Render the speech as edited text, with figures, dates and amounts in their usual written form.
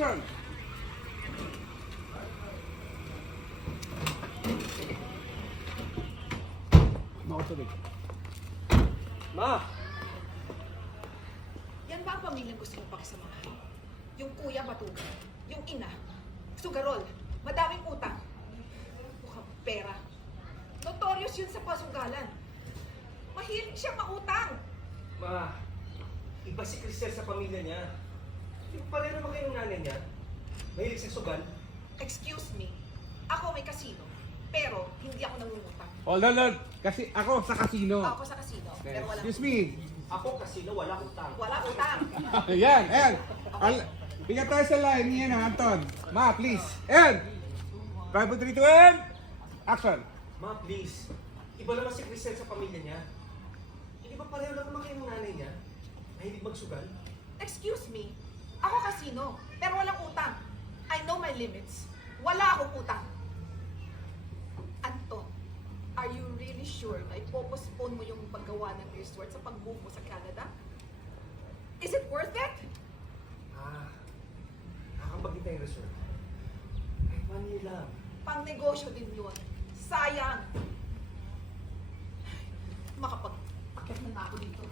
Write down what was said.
Action! Makutuloy. Ma! Yan ba ang pamilyang gusto mong pakisamahan? Yung kuya batugan, yung ina, sugarol, madaming utang. Mukhang pera. Notorious yun sa pasugalan. Mahilig siya mautang. Ma! Iba si Cristel sa pamilya niya. Yung pareho naman kayo ng nanay niya. Mahilig sa sugal. Excuse me, ako may kasino, pero hindi ako nangungutang. Hold on. Kasi ako sa casino. Ako sa kasino, pero wala. Excuse me. Ako kasino, wala utang. Wala utang. Ayan, ayan. Pingat tayo sa line. Yan na, Anton. Ma, please. Ayan. 5, 4, 3, 2, and action. Ma, please. Iba naman si Cristel sa pamilya niya. Hindi ba pareho lang naman kayo ng nanay niya? Mahilig magsugal. Excuse me, ako kasino, pero walang utang. I know my limits. Wala akong utang. Anton, are you really sure na ipopostpone mo yung paggawa ng resort sa pag-move mo sa Canada? Is it worth it? Nakakapagin tayong resort. Kahit 1 year lang. Pang negosyo din yun. Sayang. Makapag-akit na ako dito.